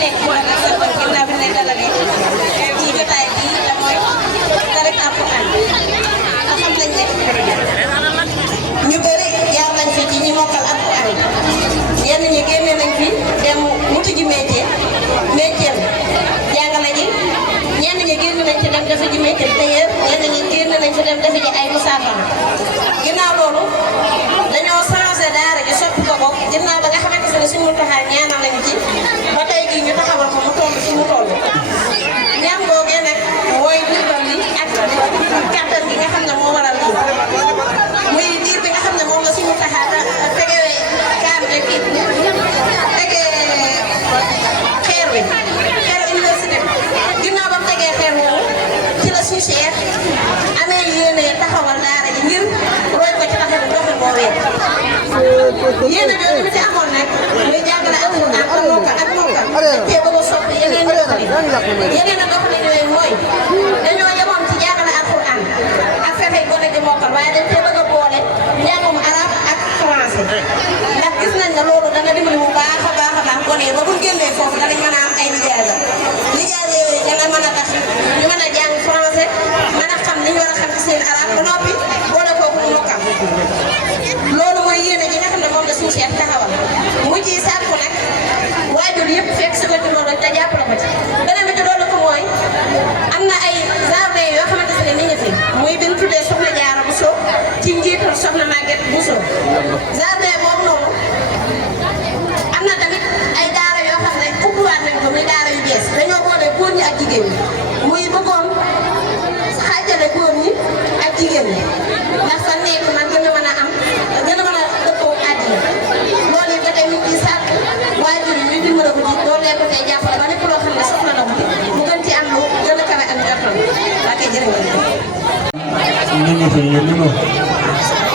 nekk ginnaaw bi ne dalale ci jotaay bi da mooy rek alquran xam nañ ne ñu bëri jaar nañ fi ci ñi mokkal alquran yenn ñi génne nañ fi dem wuti ji métier jàngale ji ñenn ñi génn nañ ci dem defi ji métier tailleur ñenn ñi génn nañ ci dem defi ji ay musaafara ginnaaw loolu dañoo changé daara ji soppi ko bopp ginnaaw ba nga xamante ne suñu taxaar ñaanal lañu ci ba tey jii ñu taxawal ko mu toll fi mu toll ñaan googee nag mooy ndimbal li ak kattan gi nga xam ne moo waral lii muy diir bi nga xam ne moom la suñu taxaar tegewee kaar bi kii tegee xeer bi xeer université bi ginnaaw ba mu tegee xeer woowu ci la suñu Cheikh amee yéene taxawal daara ji ngir roy ko ci taxawu doxal boo wér yéene jooju bi ci amoon nag muy jàngale ak mokkal te bëgg a soppi yeneen a doxalin yooyu mooy dañoo yemoon ci jàngale alxuraan ak fexe gone di mokkal waaye dañ cee bëgg a boole njàngum arab ak français ndax gis nañ ne loolu dana dimbali bu baax a baax gone yi ba bu génnee foofu danañ mën a am ay lijaasa yooyu dana mën a tax ñu mën a jàng français mën a xam li ñu war a xam ci seen arab ba noppi boole kooku mu mokkal loolu mooy yéene ji nga xam ne moom la suñu Cheikh taxawal mu ciy sàkku nag waajur yëpp fekk si ko ci loolu te jàppale ko ci beneen bi ci loolu ko mooy am na ay jardin yoo xamante ne ni ñu fi muy bi ñu tuddee Soxna Jaara Bousso ci njiital Soxna Maguette Bousso jardin boobu noonu am na tamit ay daara yoo xam ne ubbiwaat nañ ko muy daara yu bees dañoo boole góor ñi ak jigéen ñi muy bëggoon xaajale góor ñi ak jigéen ñi ndax fa nekk man gën a mën a am gën a mën a dëppoo àddina loolu it ba tey ñu ngi ciy sàkk waajur yi ñu dimbali ko ci loolu leen ko tey jàppale ba lépp loo xam ne soxla na ko mu gën ci am lu gën a kawe am njortam waa kay jërëjëf. ñu ngi fi ñu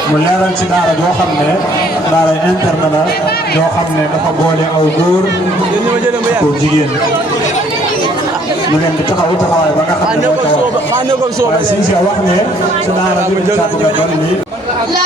mu leeral ci daara joo xam ne daara interne la joo xam ne dafa boole aw góor ko jigéen ñu leen di taxawaay ba nga xam ne moo taxaw waaye si wax ne ci daara bi ñu sàkk nga doon nii la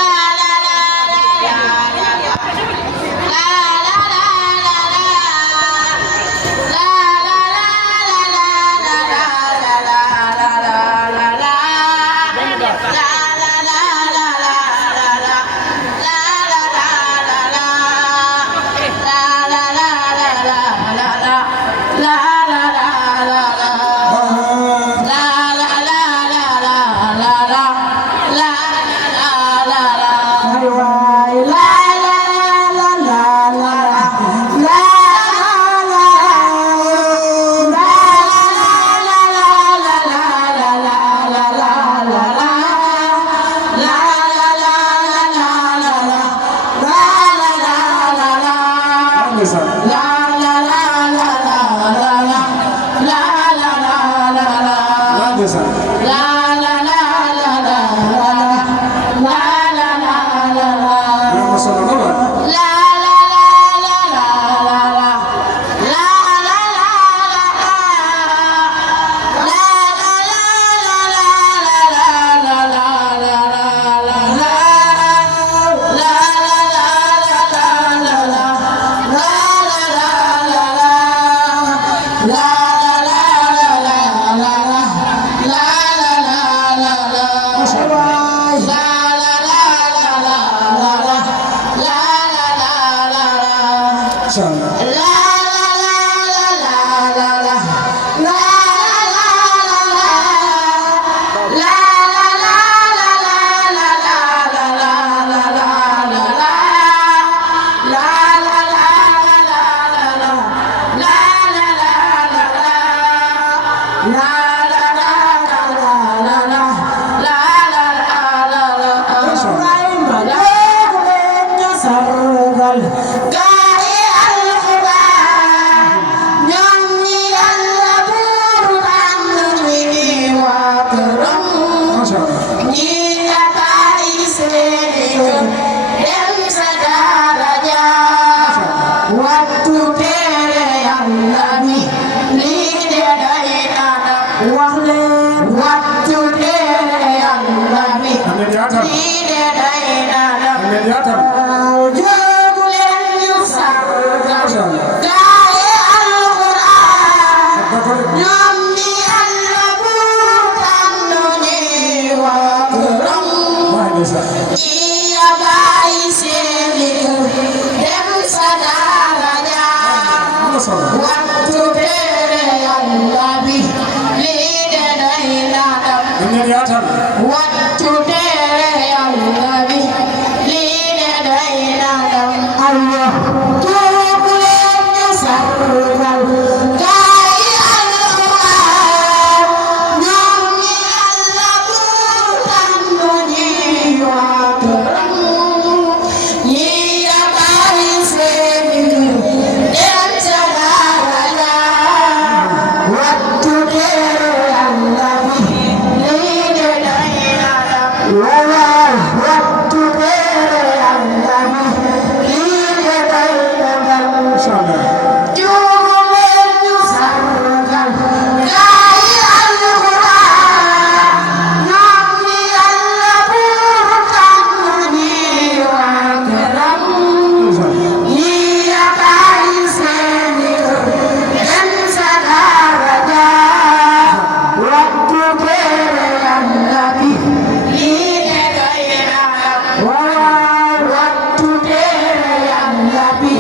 ñoom ñi Yàlla buur tànn ñi waa këram ñi ya bàyyi seeni kër dem sa daara ja waxtu tere Yàlla bi lii de day natam waxtu tere Yàlla bi lii de day natam Allah tuubu leen ñu sargal gaay Alxuraan ñoom ñi Yàlla buur tànn ñi waa këram ñi ya bàyyi seeni kër dem sa daara ja waxtu tere Yàlla bi lii de day natam waxtu tere Yàlla bi lii de day natam juubu leen ñu sargal gaay Alxuraan ñoom ñi Yàlla buur tànn ñi waa këram ñi ya bàyyi seeni kër dem sa daara ja waxtu tere Yàlla bi lii de day natam waxtu tere Yàlla bi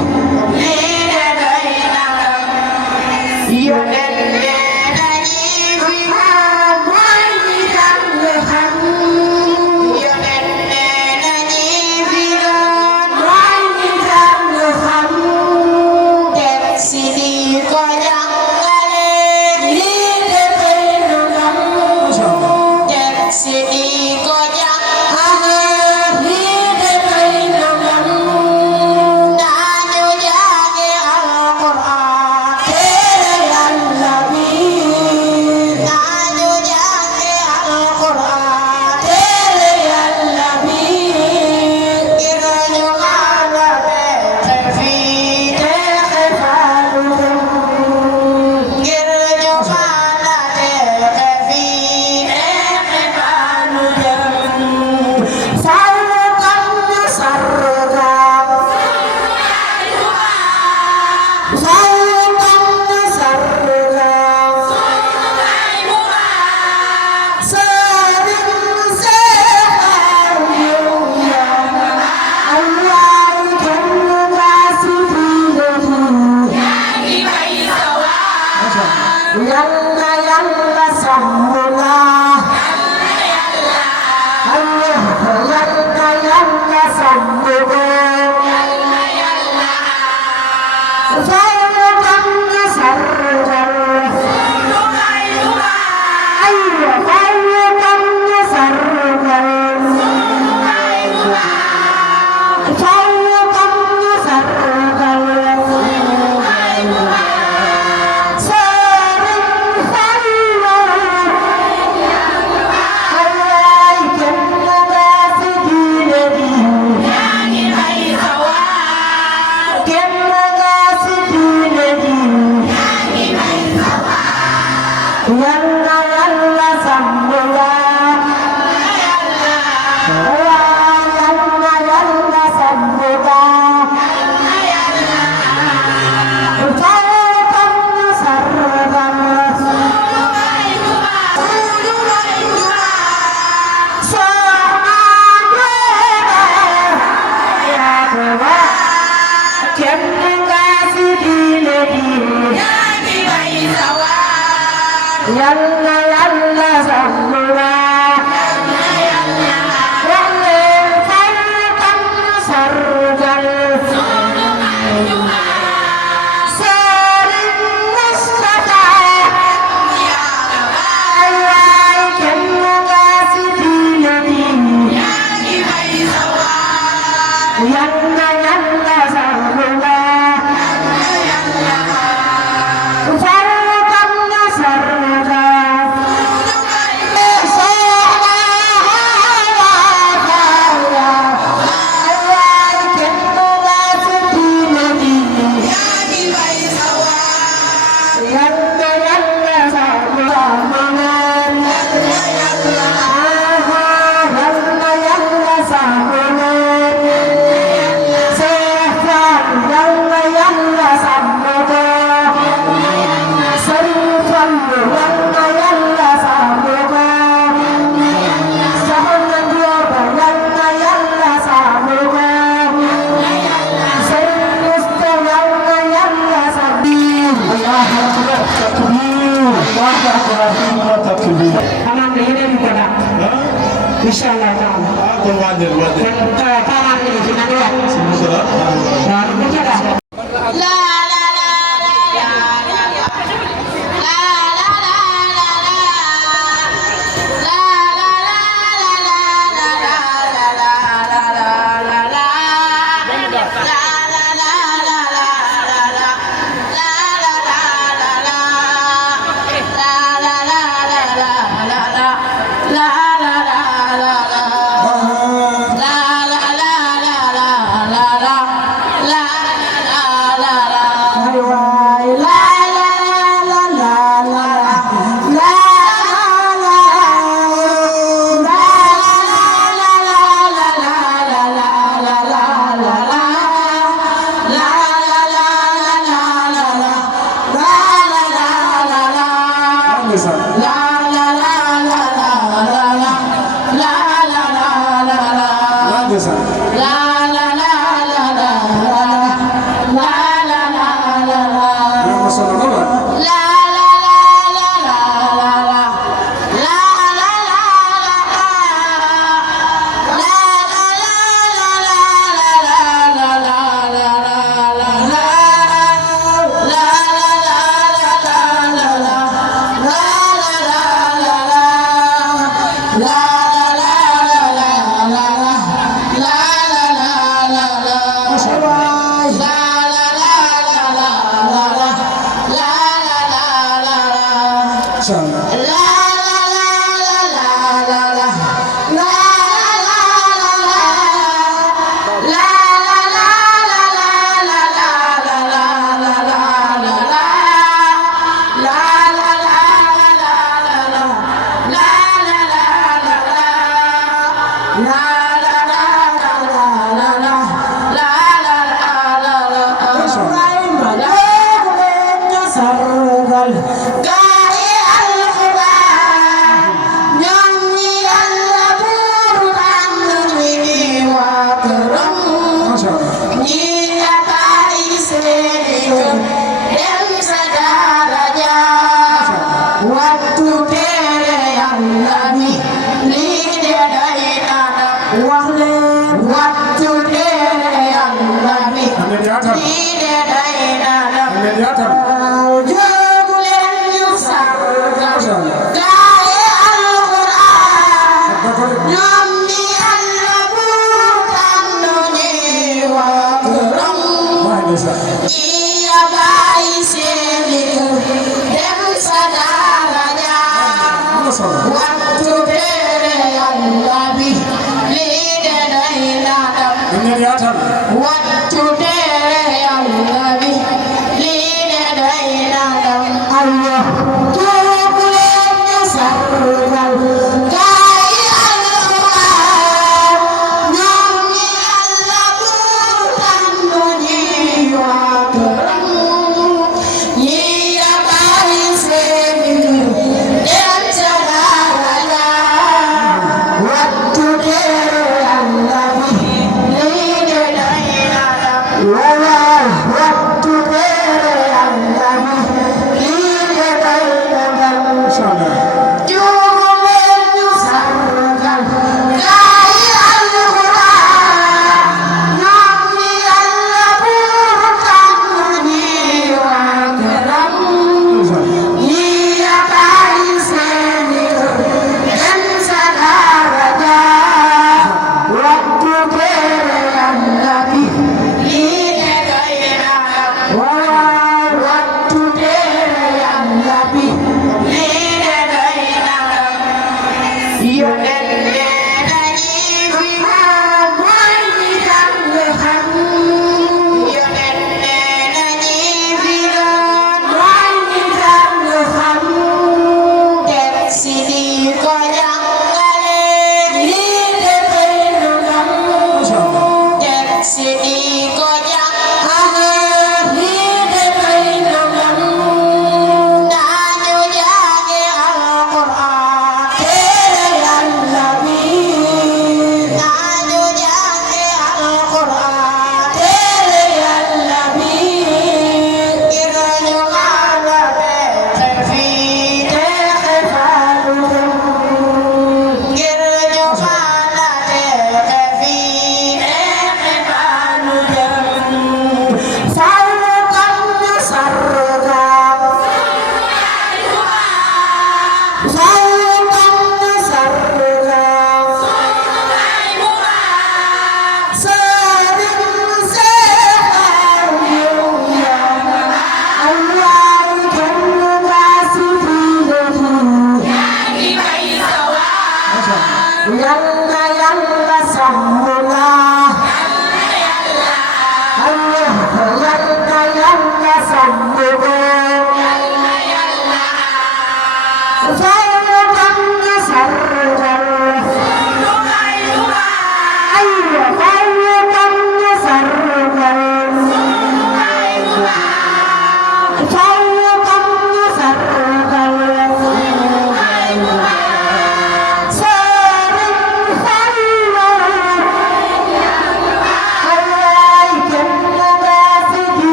lii de day natam yonent nee na ñi fi mooy ñi jàng xam yonent nee na ñi fi mooy ñi jàng xam teg si di ko jàngale lii de day natam teg si di ko jàngale lii de day natam nañu jàngi Alxuraan tere Yàlla bi nañu jàngi Alxuraan tere Yàlla bi ngir ñu mën a texe fii texe faatu ngir ñu mën a texe fii texe faatu sargal ñu sargal sargal ñu sargal sëriñ Seex yow yaa Allah kenn nga si Yàlla Yàlla sàmm la Allah Yàlla Yàlla sàmm la sargal ñu sargal aywa sargal ñu sargal sargal ñu sargal sëriñ Fallu Allah kenn nga si diine bi kenn nga si diine bi Yàlla Yàlla sàmm la Yàlla Yàlla sàmm la sargal ñu sargal kenn nga si diine bi Yàlla Yàlla sàmm la wax leen sargal ñu sargal Sëriñ Mustafa Allah kenn nga si diine bi Yàlla Yàlla sàmm la sargal ñu sargal xanaa ne yeneen ko daal incha allah taala kon parent yi fi nañu wax waaw bu ca daal Sargal, Gari al-Quran.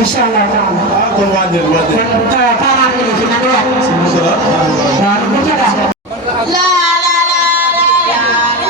Insyaallah taala. Kon waajal waajal. Kon parang ni fi nak wax. Waaw bu ci def. La la la la la la la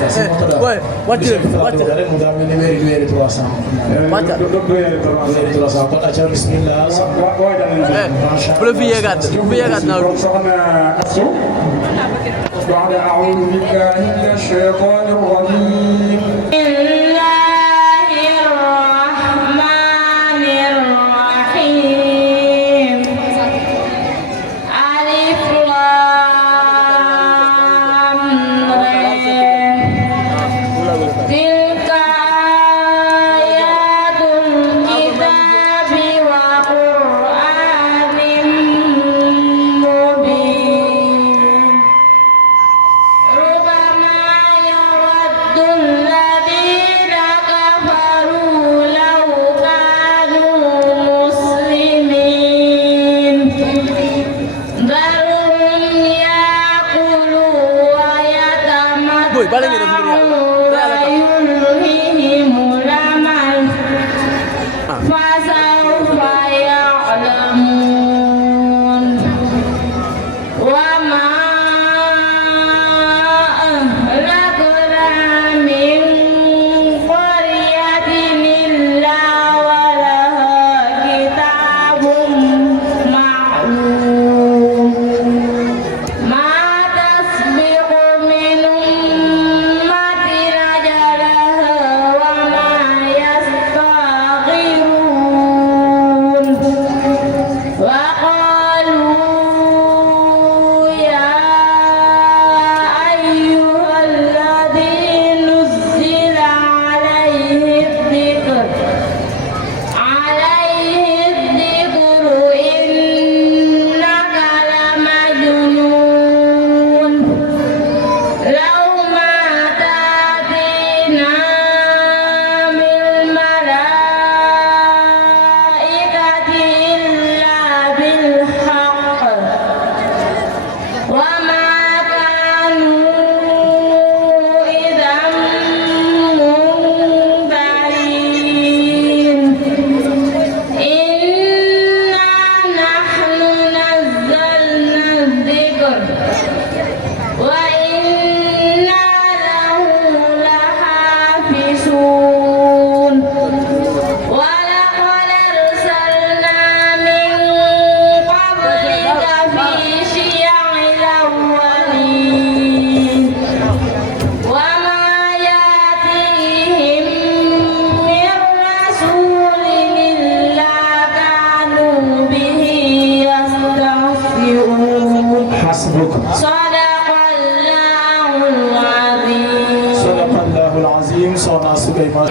Ouais, voiture. rek mu daa mel ni weeri 300. weeri 300 kon acca bismillah. Bu la fi yeegaat naa بعد أعوذ بالله من الشيطان الرجيم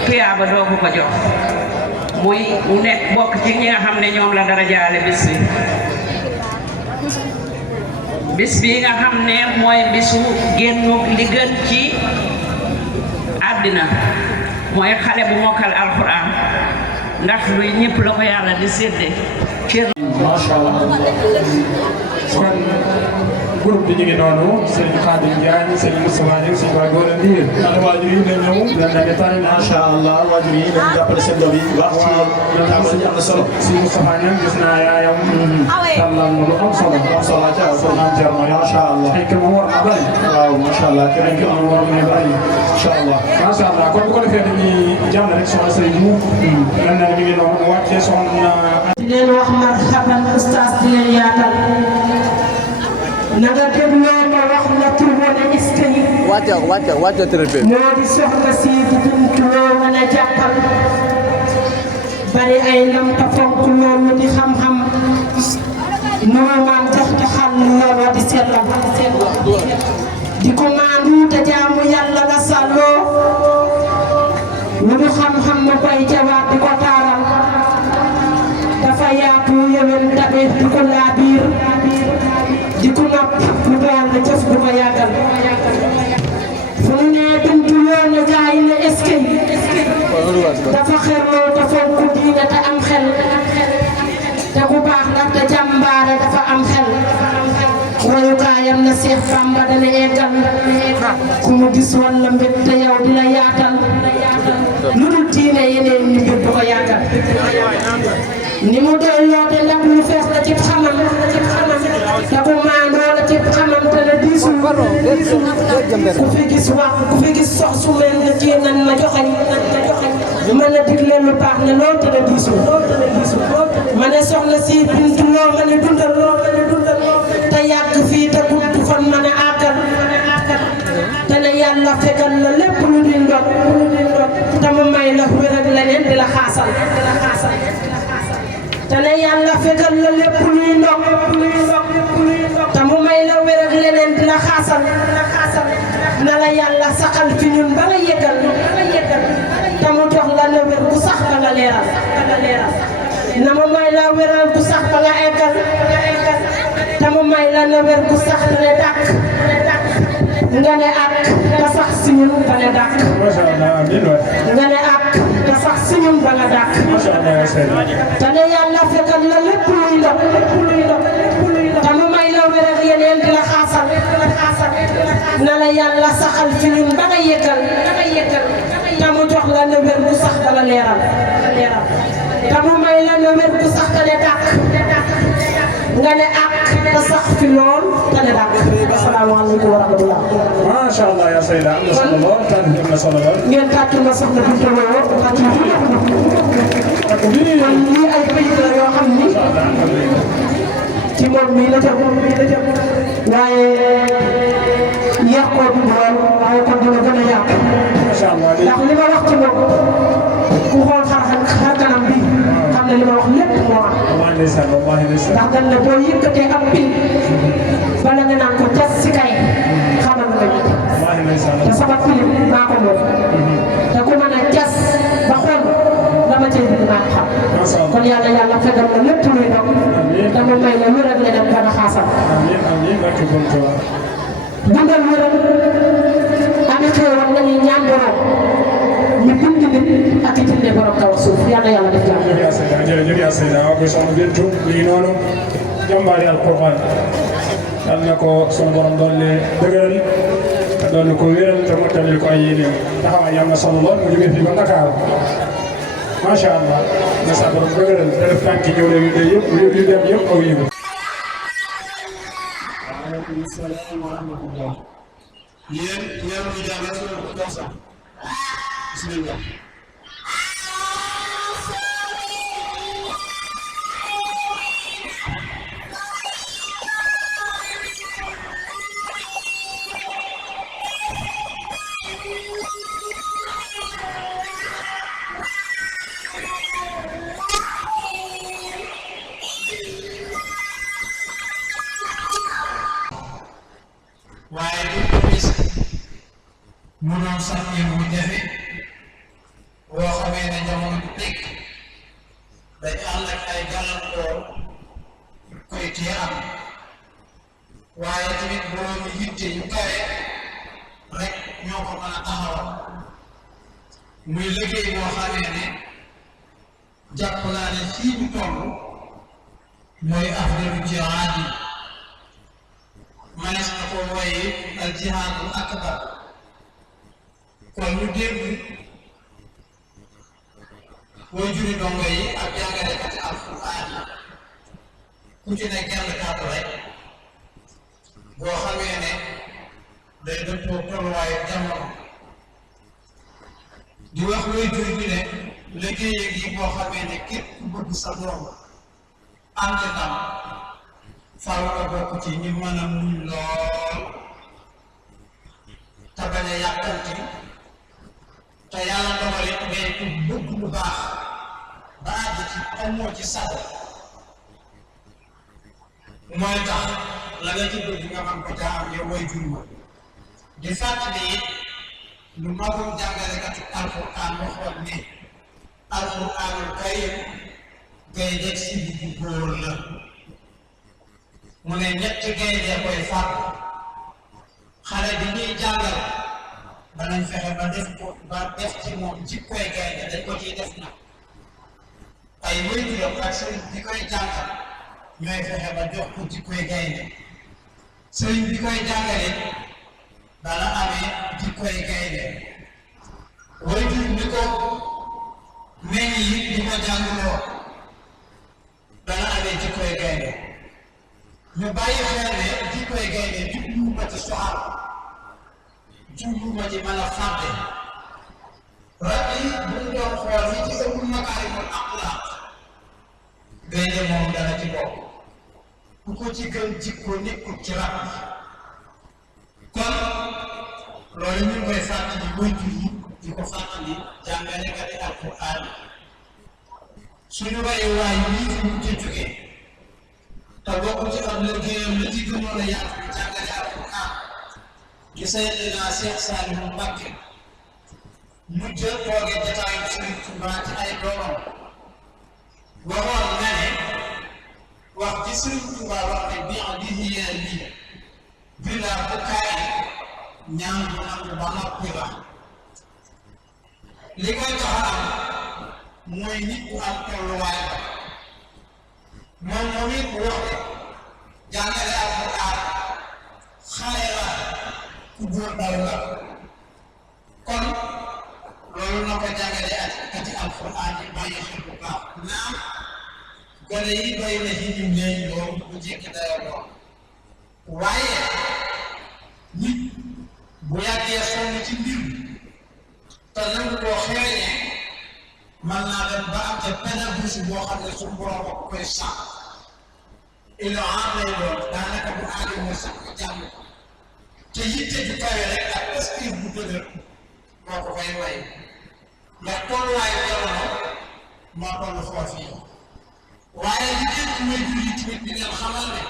tuyaaba doo ko jox muy nekk bokk ci ñi nga xam ne ñoom la dara jaale bis bi nga xam ne mooy bisu génnu li gën ci àddina mooy xale bu mokkal alxuraan ndax luy ñëpp la ko yàlla di sédde cër masha Allah kon groupe bi ñu ngi noonu Serigne Khadim Ndiaye Serigne Moustapha Dieng Serigne Ba Gora Ndiir ana waajur yi dañ ñëw lan la tari masha Allah waajur yi dañ jàppale seen doom yi wax ci tàmbali ñu am na solo Serigne Moustapha Niang gis naa yaayam tàllal mu lu am solo ca ko naan jarno masha Allah ay kama war na bari waaw masha Allah keneen ki am war na bari insha Allah masha Allah kon bu ko defee dañuy jàmm rek soxna Serigne mu lan la mi ngi noonu wàccee soxna di leen wax marhaban oustaz di leen yaatal na nga dégloo ma wax la tur wala est-ce que wàccal tërëpee moo di soxna si di bintu loo mën a jàppal bari ay ndam ta fonk loolu di xam-xam noo maam jox te xam loolu di sellal di ko maandu te jaamu yàlla la sàlloo lu mu xam-xam ma koy jawaat di ko taaral dafa yaatu yewel tabe di ko laabiir di ko nopp lu doon na jëf du ko yàggal fu mu ne bintu yoon na jaay na est-ce que dafa xerloo te fonk diine te am xel te ku baax la te jàmbaare dafa am xel royukaayam na Seex Bamba dana eggal ku mu gis walla mbét te yow di la yaatal lu dul diine yeneen ñu mbét du ko yàggal ni mu doy loote ndax lu fees la ci xamam te ku maandoo la ci xamam te la diisul ku fi gis wax ku fi gis sox su mel ne kii nan ma joxañ mën a digle lu baax ne lool te ne diisu ma ne soxna si bintu loo ma ne dundal te yàgg fii te gudd fan ma ne àggal te ne yàlla fegal la lépp lu di ndog te mu may la wér ak leneen di la xaasal te ne yàlla fegal la lépp luy ndog te mu may la wér ak leneen di la xaasal na la yàlla saxal fi ñun ba nga yëgal te mu jox la ne wér gu sax ba nga leeral na mu may la wéral gu sax ba nga eggal te mu may la ne wér gu sax ba ne dàkk nga ne ak ba sax si ñun ba ne dàkk nga ne ak ba sax si ñun ba nga dàkk te ne yàlla fekkal la lépp luy ndox te mu may la wér ak yeneen di la xaasal na la yàlla saxal fi ñun ba nga yëgal te mu jox la ne wér gu sax ba la leeral te mu may la ne wér gu sax ba ne dàkk nga ne ak te sax fi lool te ne dàkk. asalaamaaleykum wa rahmatulah. macha allah yaa Seyda am na solo lool tànn am na solo lool. ngeen tàccu ma soxna Binta Lo ak kon lii ay bayit la yoo xam ni ci moom mii la jëm waaye yàq koo dund lool waaye kon dina gën a yàq. macha allah ndax li ma wax ci moom ku xool xar kanam bi xam ne li ma wax lépp moo am. ndax dañ ne boo yëkkatee am pin bala nga naan ko jas si kay xamal nga ñu te sama pin maa ko moom te ku mën a jas ba xool la ma cay bind maa ko xam kon yàlla fegal la lépp luy dog te mu may la wér ak leneen ba nga xaasal dundal wéram ami xéewal la ñuy ñaan borom ñu bind nit ak i jëndee borom kaw suuf yàlla def jàmm. jërëjëf yaa Seyda waaw soxna Bintu lii noonu jàmbaari alquran yal na ko sunu borom doole dëgëral te doole ko wéral te mottalil ko ay yéeneem taxawaay am na solo lool mu jógee fii ba Dakar macha allah na sa borom dëgëral te def tànki ñëw yu dee yëpp yu dem yëpp aw yëngu. waaleykum salaam wa rahmatullah. yéen ñaar ñu jàngal suñu ko sax bismillah. waaye du ko gis mu doon sax yéen bu jafe boo xamee ne jamono bu nekk day ànd ak ay gàllankoor koy téye am waaye tamit borom yitte yu kawe rek ñoo ko mën a taxawal muy liggéey boo xamee ne jàpp naa ne fii ñu toll mooy afdalu jihaad yi manees na ko wooye al jihaadul akbar kon ñu dégg booy juri dongo yi ak jàngalekat alxuraan yi ku ci ne genn kàddu rek boo xamee ne day dëppoo tolluwaayu jamono di wax booy juri bi ne liggéey yi boo xamee ne képp ku bëgg sa doom am ci ndam faaw nga bokk ci ñi mën a muñ lool te bañ a yàkkamti te yàlla dogal it ngay ku bëgg lu baax ba àgg ci amoo ci sago mooy tax la nga ci bëgg nga xam ko caa am yow way jur ma di fàttali it lu magum jàngalekatu alxuraan waxoon ne alxuraanul karim gay deg si bu góor la mu ne ñetti gaynde koy fàtt xale bi ñuy jàngal danañ fexe ba def ci moom jikkoy gaynde dañ ko ciy def nag ay waajuram ak sëriñ bi koy jàngal ñooy fexe ba jox ko jikkoy gaynde sëriñ bi koy jàngale dana amee jikkoy gaynde waajur bi ko meññ yi di ko jàngloo dana amee jikkoy gaynde ñu bàyyi xel ne jikkoy gaynde jublu ma ci soxal jubluwuma ci mën a fàtte rab yi bu ñu doon xool yi ci ëpp makaarimul axlaaq gaynde moom dana ci bokk ku ko ci gën jikko nekkul ci rab yi kon loolu ñu ngi koy fàttali waajur yi di ko fàttali jàngalekati alquran suñu bàyyi waay yii fi mu ci jógee te bokk ci am liggéeyam la ci gënoon a yaatu bi jàngale alquran di Seydina Cheikh Saliou Mbacké mu jël tooge jataayu Sëriñ Tuubaa ci ay doomam waxoon na ne wax ci Sëriñ Tuubaa wax ne bi adihiya lii bila bu kaay ñaan bu nangu ba noppi la li koy tax a am mooy nit ku am tolluwaay ba moom it bu wax jàngale alquran xale la ku góor daw la kon loolu na ko jàngale ak kati alquran yi bàyyi xel bu baax naam gone yi doy na ci ñu leen loolu bu jekki dayoo lool waaye nit bu yàggee sonn ci mbir te nangu koo xeeñee man naa dem ba am ca pédagogie boo xam ne suñu borom ko koy sàmm ilo am lay doon daanaka bu aadee mooy sax ko jàmm te yitte ju kawe rek ak esprit bu dëgër moo ko koy way ndax tolluwaayu jamono moo toll foofu yi waaye li ngeen di may julli tamit di leen xamal ne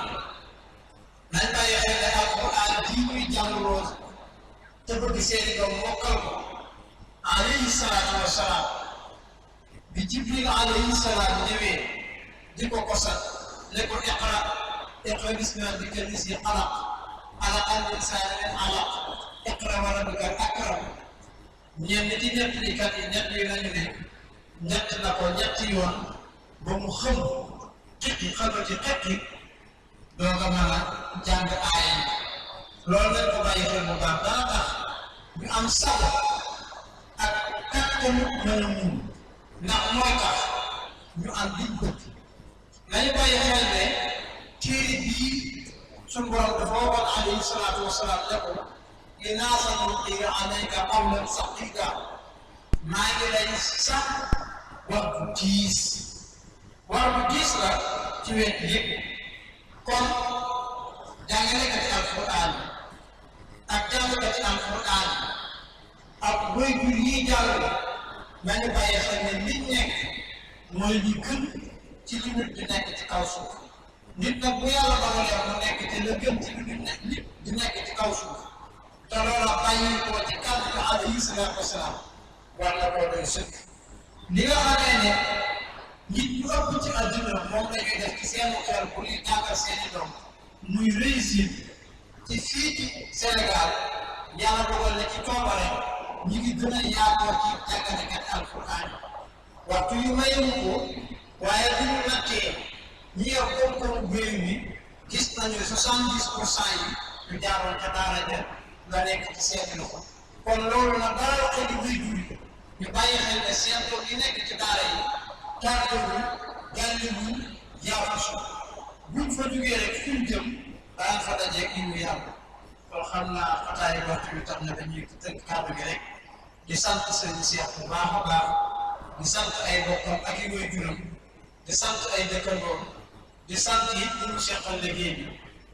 nañ bàyyi xel ne alquran jii ñuy jàngloo te bëgg seeni doom mokkal ko alayhi salaatu wa salaam bi Jibril alayhi salaam ñëwee di ko kosal ne ko iqra bismi rabbika llazi xalaq xalaqal insaana min alaq iqra wa rabbukal akram ñenn ci nettalikat yi ñett yi nañu ne ñett na ko ñetti yoon ba mu xam ci xeqi doo nga mën a jàng aaya yi loolu lañ ko bàyyi xel bu baax dana tax ñu am solo ak kattanu mën a muñ ndax mooy tax ñu am liñ bëgg nañu bàyyi xel ne téere bii suñu borom dafa waxoon alayhi salaatu wa salaam ne ko innaa sanulqii alayka qawlan saqiilan maa ngi lay sax wax bu diis la ci wet yëpp kon jàngalekati alquran ak jàngalekati alquran ak waajur yi jàngale nañu bàyyi xel ne liñ nekk mooy li gën ci li nit di nekk ci kaw suuf nit nag bu yàlla dogalee mu nekk te la gën ci li nit di nekk ci kaw suuf te loola bàyyi ko ci kàddu alayhi salaatu wa salaam war na koo doy sëkk li nga xamee ne nit ñu ëpp ci àdduna moom lañuy def ci seen xel pour ñu jàngal seeni doom muy réussir ci fii ci Sénégal yàlla dogal na ci coobare ñi ngi gën a yaatoo ci jàngalekat alquran waxtu yu mayewu ko waaye bu ñu nattee ñi yor koom-koomu réew mi gis nañu 70% yi ñu jaaroon ca daara ja nga nekk ci seeni loxo kon loolu nag dara xeli waajur yi ñu bàyyi xel ne seen doom yi nekk ci daara yi tardewul gàlliwul yaafusu buñ fa jugee rek fi ñu jëm daan fa dajeeg yi mu yàlla kon xam naa xataay waxtu bi tax na dañuy tënk kàddu gi rek di sant sëriñ Cheikh bu baax a baax di sant ay bokkam ak i waajuram di sant ay dëkkandoom di sant it ñu mu seqal liggéey bi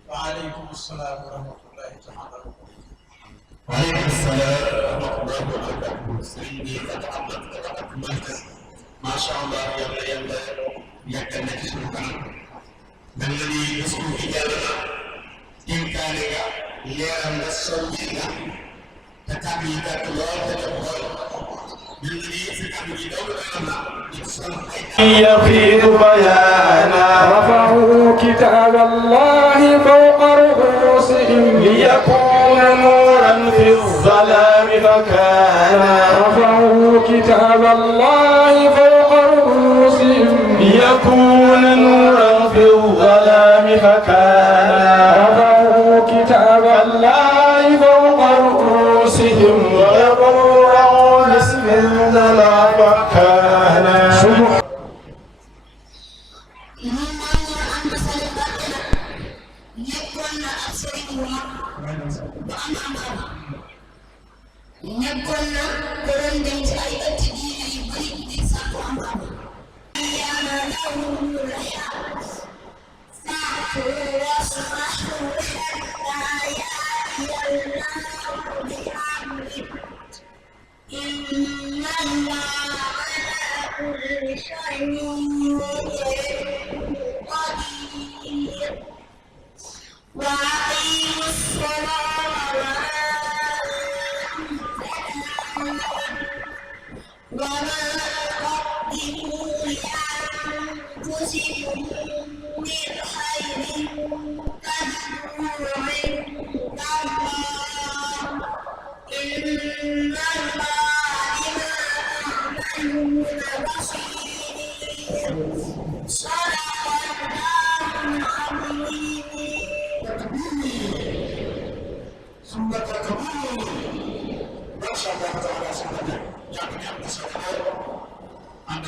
wa aleykum salaam wa rahmatullahi taala waaleykum salaam wa rahmatullahi wa barakatuh sëriñ bi macha allah yàlla yàggal na ci suñu kanam mel na ni discours bi jàll na dénkaane nga leeral nga soññee nga te kàddu yi gàtt lool te def xool mel na ni sa kàddu gi daw na يفيد بيانا رفعوا كتاب الله فوق رؤوسهم ليكون نورا في الظلام فكان رفعوا كتاب الله فوق رؤوسهم ليكون نورا في الظلام فكان رفعوا كتاب الله فوق رؤوسهم ويقولوا بسم الله فكان nekkoon na ab sëriñ bu mag nañ dem ci ay ëtt diine yu bari di sàkku xam-xam yàlla lahum riyaad fa'fu wasfahu hatta ya'tiya Allahu bi amrihi inna Allaha ala kulli shay'in qadir وأقيموا الصلاة وما تقدموا لأنفسكم من خير تجدوه عند الله إن الله بما تعملون بصير صدق الله العظيم ثم تكبروا ما شاء الله تعالى سبحانه يعني أن تسكتوا عن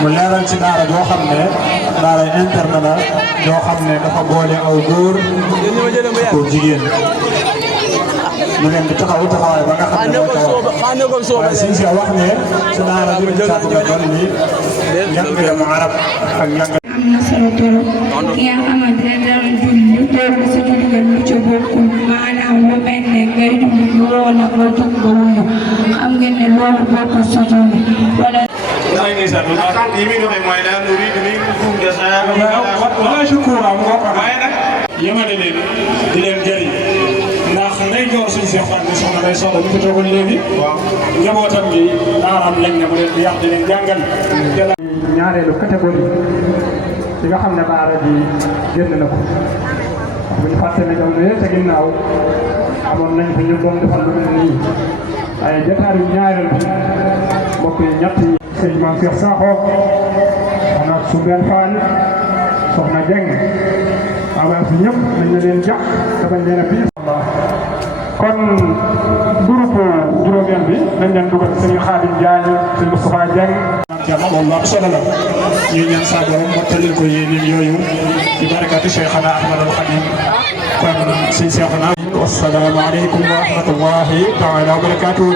mu leeral ci daara joo xam ne daara interne la joo xam ne dafa boole aw góor ko jigéen mu leen di taxaw taxawaay ba nga xam ne moo tax waaye si wax ne ci daara bi ñu sàkk nga doon ni njàngale mu arab ak njàngale am na solo trop ki nga xamante ne dara julli toog sa julli nga lu ca bokkul maanaam lu mel ne ngay julli lu woon ak nga jóg ba wuyu xam ngeen ne loolu bokkul sa julli wala wala shukura mu ko waaye nag yemale leen di leen jëriñ ndax ndey joor suñu Seex Faat bi soxna day soxla bu ko toogal léegi njabootam bi daaraam lañ ne mu leen di yàq di leen jàngal ñaareelu catégorie yi nga xam ne daara ji génn na ko bu ñu fàtte ne jamono yëpp te ginnaaw amoon nañ fi ñu doon defal lu mel nii waaye jotaayu ñaareel bi mbokk yi ñett yi sëñ Maam Cheikh Sakho soxna Soubel Fall soxna Dieng avant si ñëpp dañ na leen jàpp te bañ leen a bii kon groupe juróomeel bi dañ leen dugal sëñ Khadim Diagne sëñ Moustapha Dieng jàmm loolu am solo la ñuy ñaan saa borom mottalil ko yéen yooyu di barakati Cheikhana Ahmadul Khadim kon sëñ Cheikhana wassalaamu aleykum wa rahmatullahi taala wa barakatuh